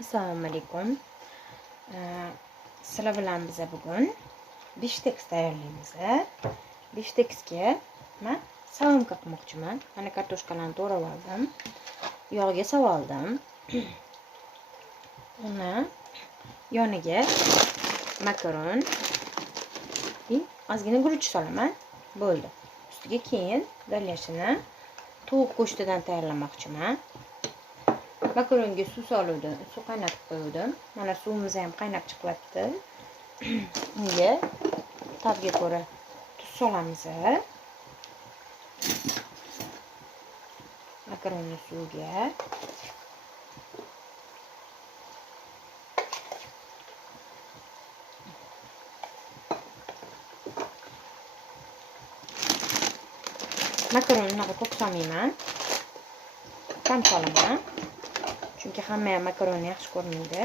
Assalomu alaykum. Sizlar bilan biz bugun bifshteks tayyorlaymiz. Bifteksga men salamka qilmoqchiman. Mana kartoshkalarni to'g'rab oldim. Yog'ga solib oldim. Uni yoniga makaron va ozgina guruch solaman. Bo'ldi. Ustiga keyin galyashini tovuq go'shtidan tayyorlamoqchiman. Makaronga suv soldim, suv qaynatib qo'ydim. Mana suvimiz ham qaynab chiqyapti. Unga tabga ko'ra tuz solamiz. Makaronni suvga makaronni ko'p solmayman. Kam solaman. Chunki hamma ham makaronni yaxshi ko'rmaydi.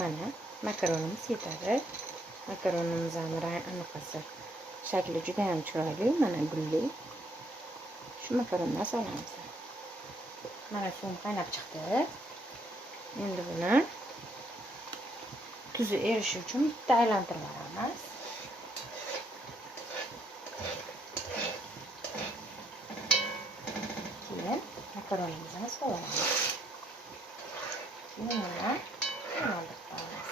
Mana makaronimiz yetadi. Makaronimizning anaqasi shakli juda ham chiroyli, mana gulli. Shu makaronni solamiz. Mana suv qaynab chiqdi. Endi buni tuzi erishi uchun bitta aylantirib olamiz. Keyin makaronimizni solamiz. Keyin uni olib qo'yamiz.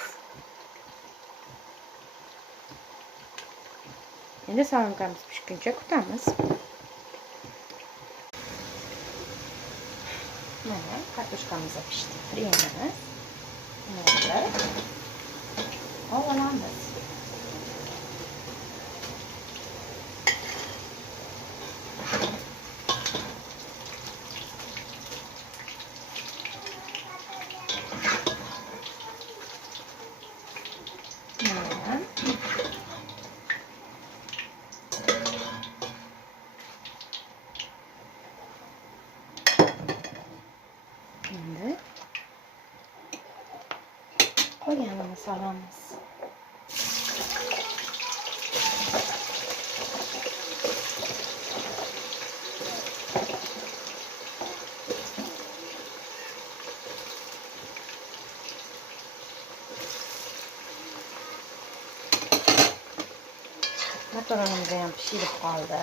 Endi salamkamiz pishguncha kutamiz. Mana kartoshkamiz pishdi. Friyamiz. Buni olamiz. Endi qolganini solamiz. Makaronimiz ham pishirib qoldi.